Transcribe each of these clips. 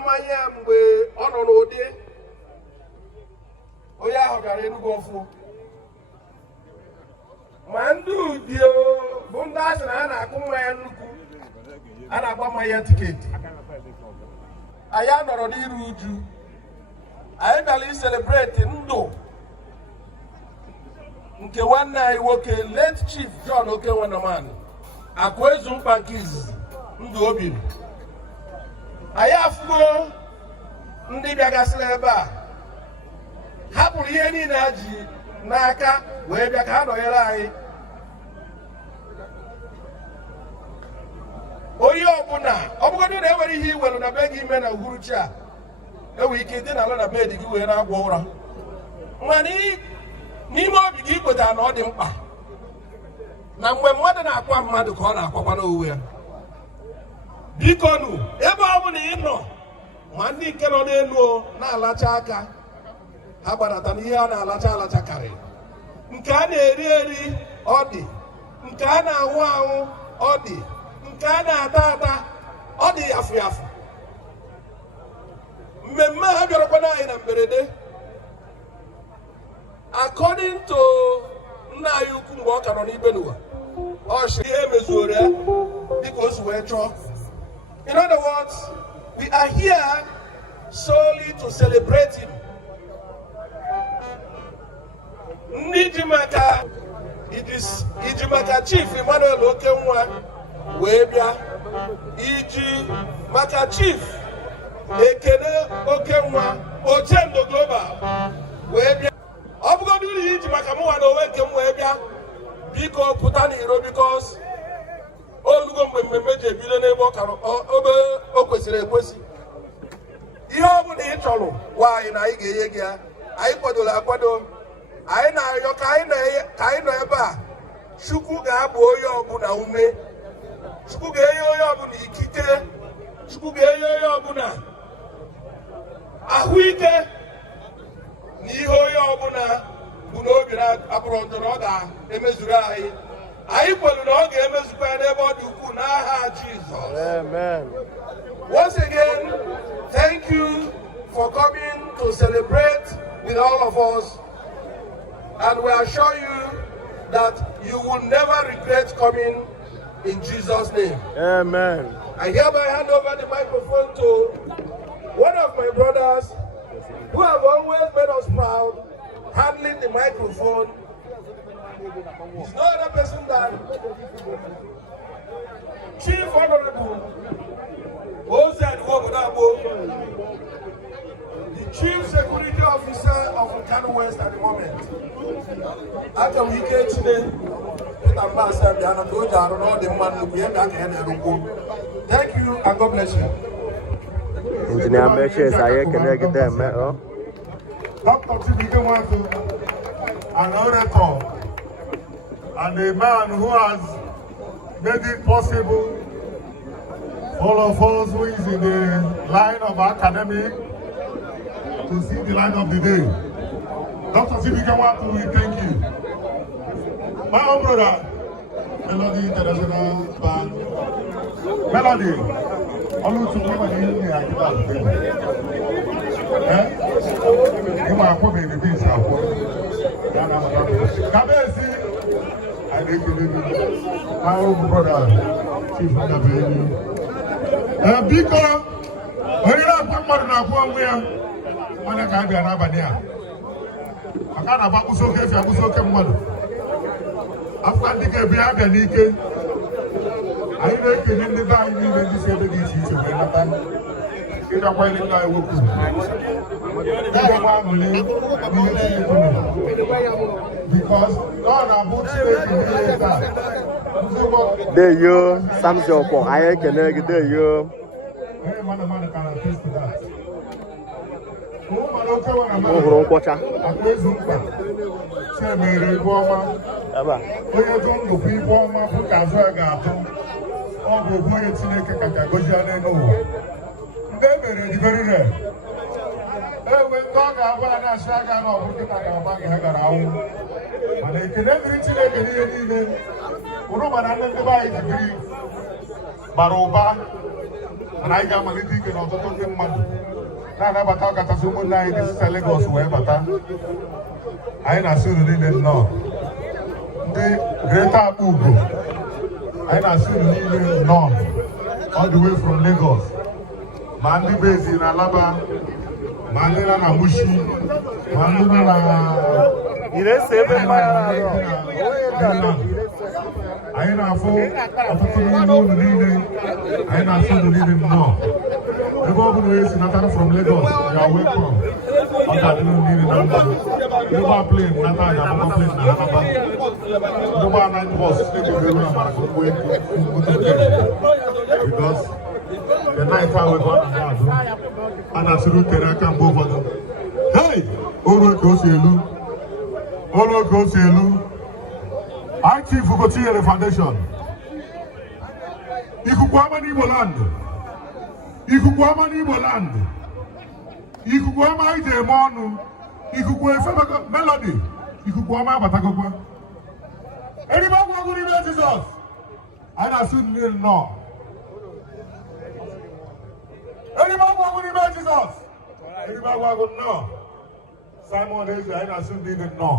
mmanya mgbe ọ nọ n'ụdị onye ahụ gara Enugu ọfụ ma ndị ụdị bụ ndị asị na a na-akụ mmanya nnukwu a na-agba mmanya tiketi anyị nọrọ n'iru uju anyị bịara iselebreti ndụ nke nwanne anyị nwoke late Chief John Okenwenaman Akụezu Mkpa nke izizi ndụ o biri anyị afụgo ndị bịagasịrị ebe a hapụrụ ihe niile ha ji n'aka wee bịa ka ha nọnyere anyị onye ọbụla ọ bụgodị na enwere ihe iwere na be gị ime na uhuruchi a enwere ike dị n'ala na bed gị wee na-agwọ ụra mana n'ime obi gị ikwetara na ọ dị mkpa na mgbe mmadụ na-akwa mmadụ ka ọ na-akwakwa n'onwe ya biko nụ ebe ọ bụla ị nọ ma ndị nke nọ n'elu na-alacha aka ha gbadata n'ihe a na-alacha alacha karịrị nke a na-eri eri ọ dị nke a na-anwụ anwụ ọ dị nke a na-ata ata ọ dị yafu yafu mmemme ha bịarakwana anyị na mberede according to nna anyị ukwu mgbe ọ ka nọ n'ibe n'ụwa ọ sịrị ihe emezuoro ya dịka o si wee chọọ. In other words, we are here solely to celebrate him. Ndị iji maka Chief Emmanuel Okenwa wee bịa iji maka Chief Ekene Okenwa Ochendo Global wee bịa ọ bụgodị uru iji maka mụnwa na onwe nke m wee bịa biko pụta n'iro because olugo mgbe mmemme ji ebido n'ebe o kwesịrị ekwesị ihe ọ bụla ị chọrọ gwa anyị na anyị ga-enye gị ya anyị kwadola akwado anyị na-arịọ ka anyị nọ ebe a Chukwu ga-abụ onye ọbụla ume Chukwu ga-enye onye ọbụla ikike Chukwu ga-enye onye ọbụla ahụike na ihe onye ọbụla bụ n'obi na-abụrụ njọ na ọ ga-emezuru anyị anyị kwere na ọ ga-emezukwa n'ebe ọ dị ukwuu n'aha Jizọs. Amen. Once again, thank you for coming to celebrate with all of us, and we assure you that you will never regret coming in Jesus' name. Amen. I hereby hand over the microphone to one of my brothers who have always made us proud, handling the microphone. He's no other person than Chief Honorable Ozan Wobodabo, the Chief Security Officer of Kano West at the moment. After we get today, thank you and God bless you. Engineer Meshes, I can them, Dr. Chibigawantu, an orator, and a man who has made it possible for all of us who is in the line of academic to see the light of the day. Dr. Chibigawantu, we thank you. My own brother, Melody International Band, Melody, all to Melody, I give out you are coming in this house. I think my own brother, Chief Honorable. Because when you have someone now, one can be an Abania. I can't have a so if you so come one. After the Gabriel and Nike, I think in the bag, you will be said that in a while I will because God about there you some job I can there you very rare. When God has Saga or and they can never reach it. Uruman and the Baroba, mana anyị ga-amalite ike na ọtụtụ ndị mmadụ na-anabata ọkachasị ụmụnne anyị dị site Lagos wee bata. Anyị na-asị unu niile nnọọ ndị Greater Akpa Ugo, anyị na-asị unu niile nnọọ all the way from Lagos, ma ndị bezi na Alaba, ma ndị nọ na Mushi, ma ndị nọ na anyị na-afụ ọtụtụ n'ime unu niile. Anyị na-asị unu niile nnọọ ebe ọ bụla onye si natara from Lagos, you are welcome. Ọ ga-adịrị unu niile na mba. Ndị gba plane nata anyị agbakọ plane na Hanaba, ndị gba night bus na-egobe na mara ka okwu because the night ahụ ebe ọ na-aga azụ a na-asịrị ukere aka mgbe ụfọdụ. Hey, oru ka o si elu, oru ka o si elu. Chief Ugochinyere Foundation, ikuku ọma n'Igbo land, ikuku ọma n'Igbo land, ikuku ọma anyị ji eme ọnụ, ikuku efe melody, ikuku ọma abatagokwa. Eribe ọgwụ ọgwụ n'ime Jizọs, anyị na-asụ niile nnọọ. Eribe ọgwụ ọgwụ n'ime Jizọs, eribe ọgwụ ọgwụ nnọọ. Simon Eze, anyị na-asụ niile nnọọ.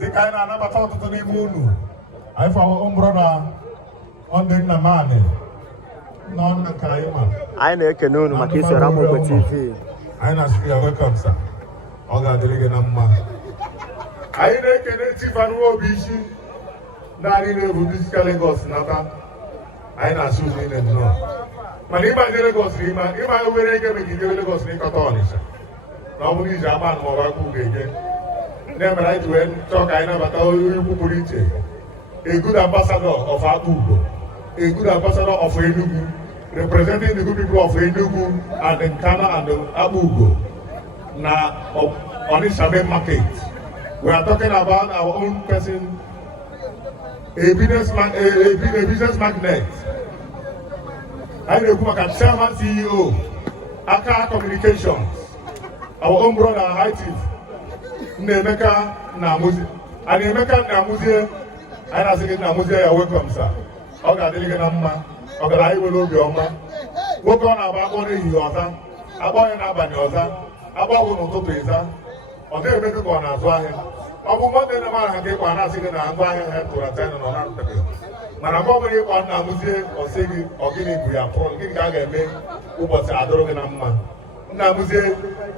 Dịka anyị na-anabata ọtụtụ n'ime unu, anyị for our own brother on the Nnamani. Anyị na-ekene unu maka isoro Amogbe TV. Anyị na-asị ya welcome sir. Ọ ga-adịrị gị na mma. Anyị na-ekene Chief Anuobi isi naanị na-ebu ndị si Lagos nata. Anyị na-asị unu niile nnọọ. Mana ịbanye Lagos ịma were ike megide Lagos n'ịkọta Ọnịsha. Na ọ bụrụ iji agba ma ọ bụ akụ ga-enye. Na-emere anyị ji wee chọọ ka anyị nabata onye ukwu pụrụ iche. A good ambassador of Akpa Ugo, a good ambassador of Enugu, representing the good people of Enugu and the Nkana and the Akpa Ugo. Now, on this Shabe market, we are talking about our own person, a business magnet. I know Chairman CEO, Aka Communications, our own brother, High Chief, Nemeka Namuzie, and Nemeka Namuzie. Anyị na-asị gị na Amuzie ya welcome sir. Ọ ga-adịrị gị na mma, ọ gara anyị nwere obi ọma. Nwoke ọ na-agba akpọ n'ehihie ọza, agba onye n'abalị ọza, agba ọgwụ n'ụtụtụ ịza. Ọ na-eme dị ka ọ na-azụ ahịa. Ọ bụ mmadụ na-emara ha ka ịkwa na-asị gị na ngwa ahịa ha tụrụ ata nọ na ntebe. Mana mgbe ọ bụla ịkwa nna Amuzie ọ sị gị ọ gịnị bụ ya pụrụ, gịnị ka a ga-eme ụbọchị adụrụ gị na mma. Nna Amuzie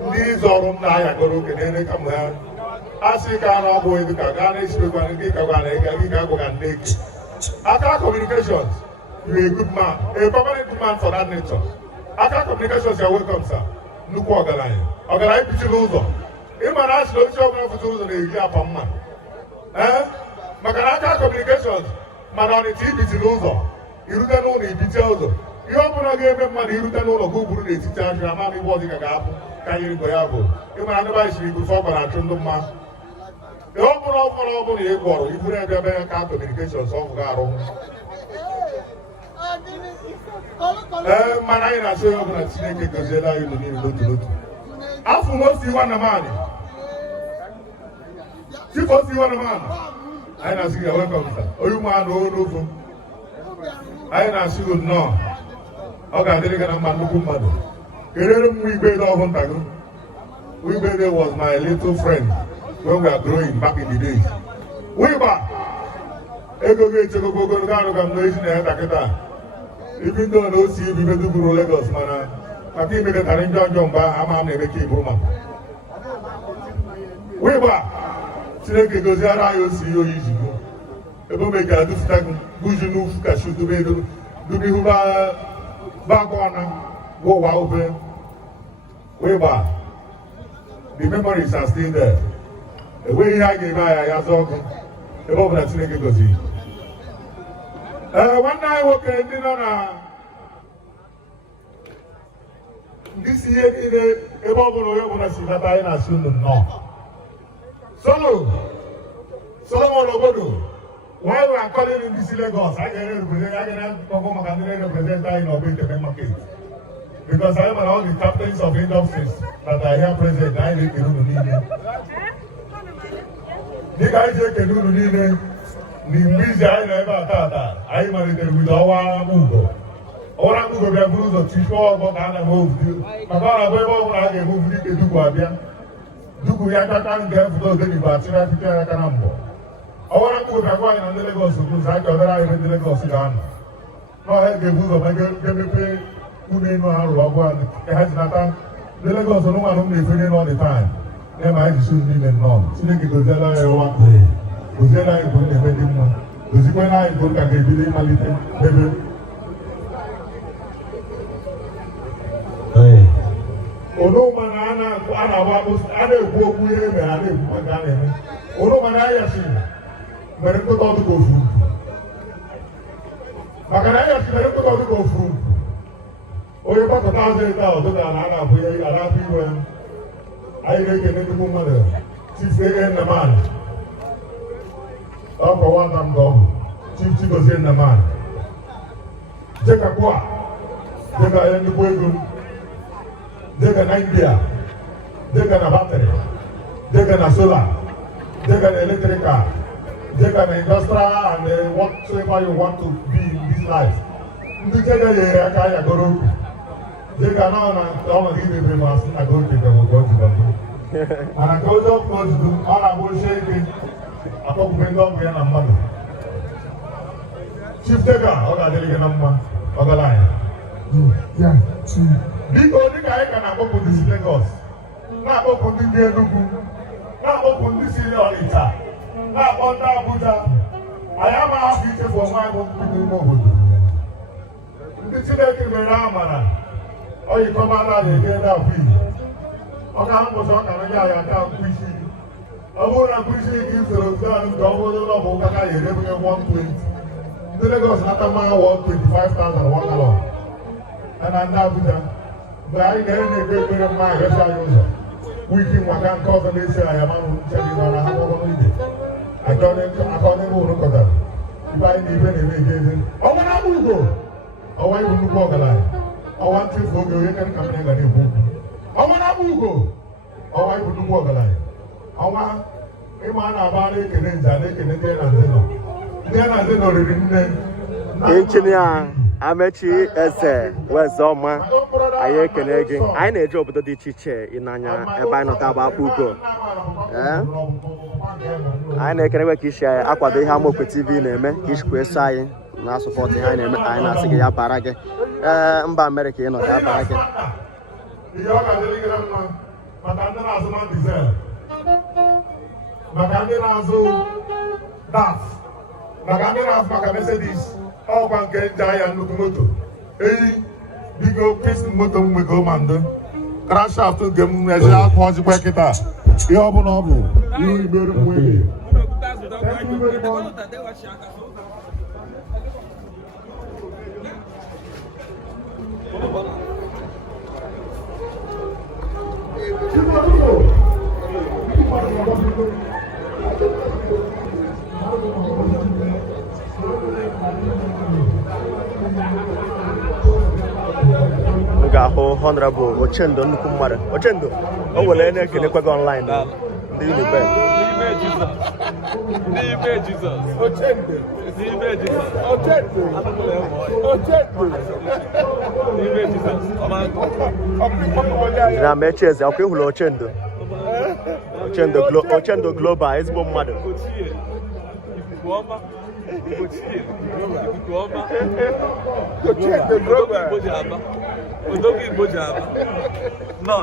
ndị ịzụ ọrụ m na-ayagoro oge na-ere ka m ha asị ka na ọgwụ edu ka gaa na-esikwa ndị ka gwa na ega gị ga-agwụ ka ndị eke. Aka Communications, you a good man, a permanent good man for that nature. Aka Communications, you are welcome sir. Nnukwu ọgaranya. Ọgaranya bichiri ụzọ. Ịma na asịrị oche ọbụla fụtụrụ ụzọ na-eri apa mma. Maka na Aka Communications, mana ọnịcha ibichiri ụzọ, irute n'ụlọ ibiche ụzọ. Ihe ọ bụla ga-eme mmadụ irute n'ụlọ ka ụbụrụ n'etiti ahịa ama ibe ọdị ka ga-apụ ka anyị rigbo ya bụ. Ịma na ndị be anyị siri ibu ọ gbara achụ ndị mma. Ọ bụrụ ị gwọrọ iburu ebe ebe ka Communications ọ bụghị arụ. Mana anyị na-asị onye ọbụla Chineke goziela anyị ụlọ niile n'otu n'otu. Afọ Osi Nwanamani, Chief Osi Nwanamani, anyị na-asị gị welcome sir. Onye ụmụanụ n'ofu. Anyị na-asị gị nnọọ. Ọ ga-adịrị gị na mma nnukwu mmadụ. Kelere m Igwede ọhụụ nta gị. Igwede was my little friend when we were growing back in the days. Wiba, ego ga echego ogologo arụ ka m n'ezi na ya takịta. Ibi ndị ọ na-osi ibi meduguru Lagos mana maka imekọtara njọ njọ mgbe ama m na-eme ka iburu ma. Wiba, Chineke goziara anyị osi ihe oyi jigo. Ebe o mega adụfụta buju n'ufu kashu dubi ihu bagona gwọwa ofe. Wiba, the memories are still there. Enweghị ihe a ga-eme anya ya zọọ ọkụ ebe ọ bụla Chineke gọziri. Nwanne anyị nwoke ndị nọ na ndị si ihe niile ebe ọ bụla onye ọbụla si nata anyị na-asị unu nnọọ. Solomon Obodo, while we are calling in DC Lagos, I can represent maka ndị na-represent anyị n'ọba Iteme market. Because I am all the captains of industries that are here present, anyị na-ekele unu niile. Dịka anyị ji ekele unu niile n'igbe izi anyị nọ ebe a taata, anyị malitere with ọwa Akpa Ugo. ọwara akụkọ bịa buru ụzọ chife ọgbọ ka a na-eme maka ọ na-abụ ebe ọ bụla a ga-emevu ike Duku abịa Duku ya kaka nke foto Odenigbo achịrị achịcha ya aka na mbọ ọwara akụkọ bịa gwa anyị na ndị Legọs ụzọ aka ọdara anyị ndị Legọs ga-anọ n'ọhịa ga-ebu ụzọ ga-emepe ụlọ elu ha rụrụ ọgwụ ka ha ji nata ndị Legọs n'ụmanụ m na-efenye n'ọdị taịm na-eme anyị jisi niile nnọọ Chineke goziela ya ụwa goziela anyị bụ na-eme dị mma gozikwela anyị bụ ka ga-ebido ịmalite ebe onumana a na-ekwu okwu ihe mere a na-ekwu maka a na-eme onumana ayachi mere nkụta ọdụka ofu maka na ayachi mere nkụta ọdụka ofu onye gbakọta azụ ịta ọdụka na a na-abụ ihe a na-abụ iwe anyị na-ekene nnukwu mmadụ Chief Nnaman ọkwa nwata m ọgụ Chief Chigozie Nnaman jekakwa dịka ya nnukwu ego dịka na India dịka na batrị dịka na sola dịka na electrical dịka na industrial and whatever you want to be in this life ndị jega nyere aka ya goro okwu dịka na ọnọdụ imebe masị na goldega mana ka ozi ọkụ ozugbo ọ na-abụ oche ike akpọkwube ndị ọgwụ ya na mmadụ Chief Tega ọ ga-adịrị gị na mma ọgaranya biko dịka anyị ka na-akpọpụ ndị si Lagos na-akpọpụ ndị dị Enugu na-akpọpụ ndị si Ọnịcha na-akpọ ndị Abuja anyị amaghị afọ ichefu onwe anyị bụ ndị n'ime obodo ndị Chineke mere amara oyikọbala na-ege na-abụ iyi ọ ka mbọchị ọ kara gị aya aka mkpụ isi ọ bụrụ na mkpụ isi gị usoro ụzọanụ nke ọ bụrụ na ọ bụ ụka ka ya erebunye 120 ndị Lagos nata mmanya 125,000 1 gallon na ndị Abuja mgbe anyị na-ebe ekpere mma aghachi anyị ụzọ wiki nwaka nke ọzọ na-esi anya manụ nche gị nara ha kpọrọ ije aka onye bụ rụkọtara ibe anyị na ibe na-eme ege ọnwa na-abụ ugo ọnwa ibu nnukwu ọgaranya ọnwa nchefu oge onye kere kamere ga na-ekwu ọnwa na-abụ ugo ọnwa ibu nnukwu ọgaranya ọnwa ịma a na-aba na-ekene nje a na-ekene ndị na nzenọ ndị na nzenọ riri nne Injinia Amechi Eze Wezoma anyị ekene gị anyị na-eje obodo dị iche iche ịnanya ebe anyị nọta bụ akpa ugo anyị na-ekene gwe ka isi akwado ihe Amaokwe TV na-eme ka isikwa eso anyị na-asụ fọtụ ihe anyị na-eme anyị na-asị gị ya bara gị mba Amerịka ị nọ ya bara gị maka ndị na-azụ DAF maka ndị na-azụ maka Mercedes ọkwa nke nje ahịa nnukwu moto eyi biko kristi moto m nwego ma ndị krashaft nke m eji akwa ọjikwa kịta ihe ọbụla ọ bụ ihu igbere mwere ga-ahụ Honorable Ochendo nnukwu mmadụ Ochendo o were na-ekelekwa gị online ndị Unibe n'ime Jizọs Ochendo n'ime Jizọs Ochendo n'ime Jizọs na Amechi Eze ọkwa ịhụrụ Ochendo Global ezigbo mmadụ Odogo Igbo ji aba nọ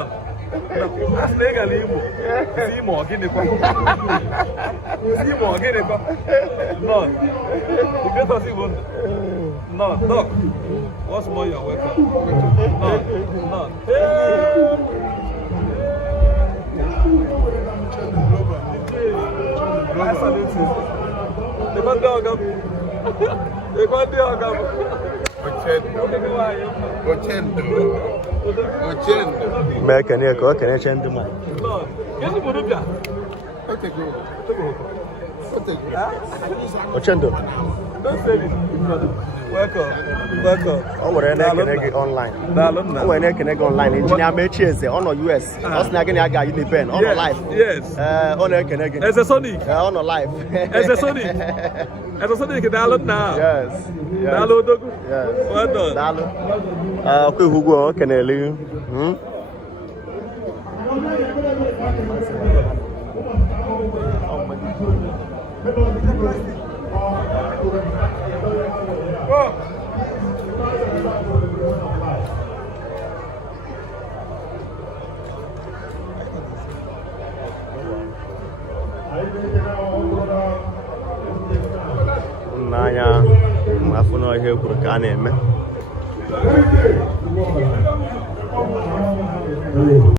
asị na ị gara Igbo si ime ọgịnịkwa nọ Ibetos Igbo nọ Doc once more you're welcome nọ I salute you. The Kwande Ogam. Ochendo. Mekene ko kene chendo ma. Yesu burubia. Ochendo. O nwere na-ekene gị online. O nwere na-ekene gị online. Injinia Mechi Eze, ọ nọ US. Ọ sị na gị na ya ga Unipen, ọ nọ live. Ọ na-ekene gị. Eze Sonic. Ọ nọ live. Eze Sonic. Eze Sonic daalụ nna. Yes. Daalụ Odogwu. Yes. Well done. Daalụ. Ọkụ ihu ugwu ọ kenele. N'anya afọ n'ọhịa ekwuru ka a na-eme